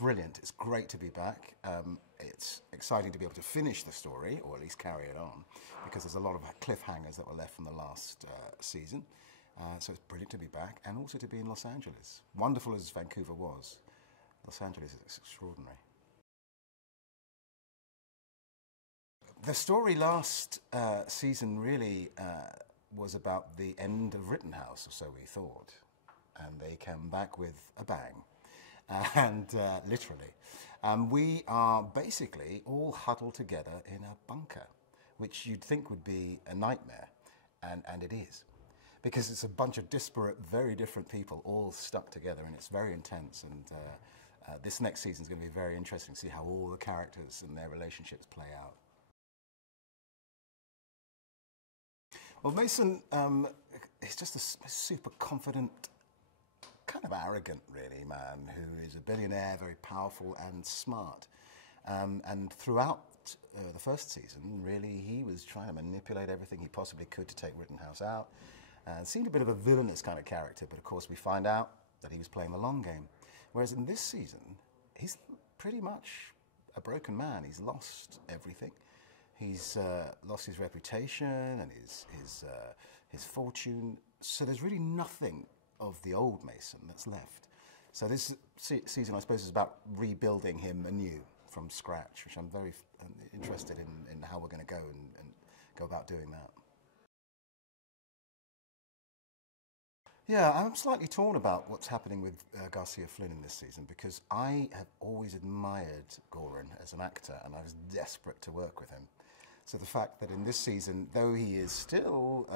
brilliant. It's great to be back. It's exciting to be able to finish the story, or at least carry it on, because there's a lot of cliffhangers that were left from the last season. So it's brilliant to be back, and also to be in Los Angeles. Wonderful as Vancouver was, Los Angeles is extraordinary. The story last season really was about the end of Rittenhouse, or so we thought. And they came back with a bang, and literally. We are basically all huddled together in a bunker, which you'd think would be a nightmare, and it is. Because it's a bunch of disparate, very different people all stuck together, and it's very intense. And this next season is going to be very interesting to see how all the characters and their relationships play out. Well, Mason is just a super confident, kind of arrogant, really, man who is a billionaire, very powerful and smart. And throughout the first season, really, he was trying to manipulate everything he possibly could to take Rittenhouse out. And seemed a bit of a villainous kind of character, but of course we find out that he was playing the long game. Whereas in this season, he's pretty much a broken man. He's lost everything. He's lost his reputation and his fortune. So there's really nothing of the old Mason that's left. So this season, I suppose, is about rebuilding him anew from scratch, which I'm very interested in how we're going to go and go about doing that. Yeah, I'm slightly torn about what's happening with Garcia Flynn in this season, because I have always admired Goran as an actor, and I was desperate to work with him. So the fact that in this season, though he is still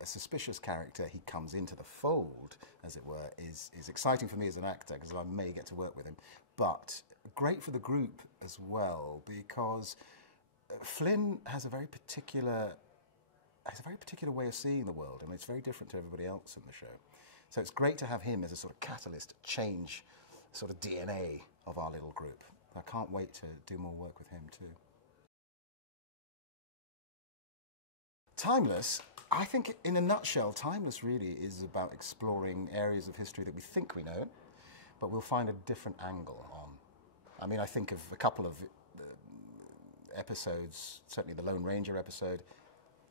a suspicious character, he comes into the fold, as it were, is exciting for me as an actor, because I may get to work with him. But great for the group as well, because Flynn has a very particular way of seeing the world, and it's very different to everybody else in the show. So it's great to have him as a sort of catalyst to change the sort of DNA of our little group. I can't wait to do more work with him too. Timeless, I think in a nutshell, Timeless really is about exploring areas of history that we think we know, but we'll find a different angle on. I mean, I think of a couple of episodes, certainly the Lone Ranger episode.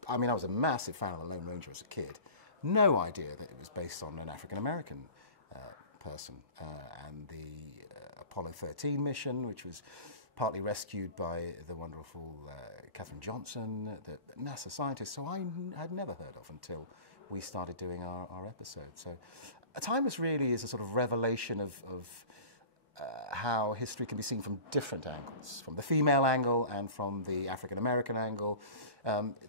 I mean, I was a massive fan of the Lone Ranger as a kid. No idea that it was based on an African-American person. And the Apollo 13 mission, which was partly rescued by the wonderful Katherine Johnson, the NASA scientist, so I had never heard of until we started doing our episode. So Timeless really is a sort of revelation of how history can be seen from different angles, from the female angle and from the African-American angle.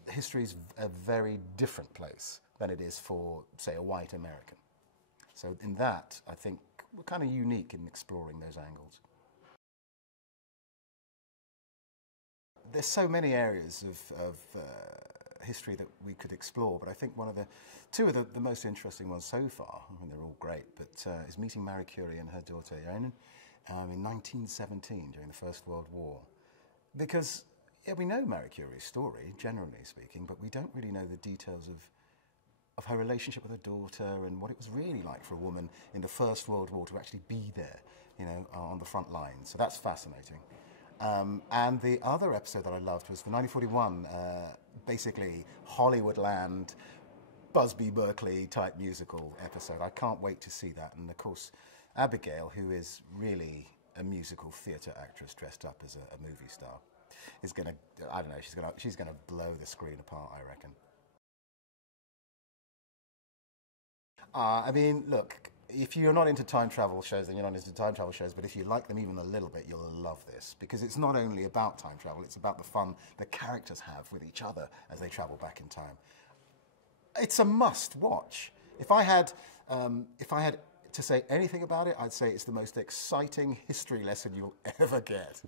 History is a very different place than it is for, say, a white American. So in that, I think we're kind of unique in exploring those angles. There's so many areas of history that we could explore, but I think two of the most interesting ones so far, I mean, they're all great, but is meeting Marie Curie and her daughter Irene in 1917 during the First World War. Because yeah, we know Marie Curie's story, generally speaking, but we don't really know the details of her relationship with her daughter and what it was really like for a woman in the First World War to actually be there, you know, on the front lines. So that's fascinating. And the other episode that I loved was the 1941, basically Hollywoodland, Busby Berkeley type musical episode. I can't wait to see that. And of course, Abigail, who is really a musical theatre actress dressed up as a movie star, is going to, I don't know, she's going to blow the screen apart, I reckon. I mean, look, if you're not into time travel shows, then you're not into time travel shows, but if you like them even a little bit, you'll love this, because it's not only about time travel, it's about the fun the characters have with each other as they travel back in time. It's a must watch. If I had to say anything about it, I'd say it's the most exciting history lesson you'll ever get.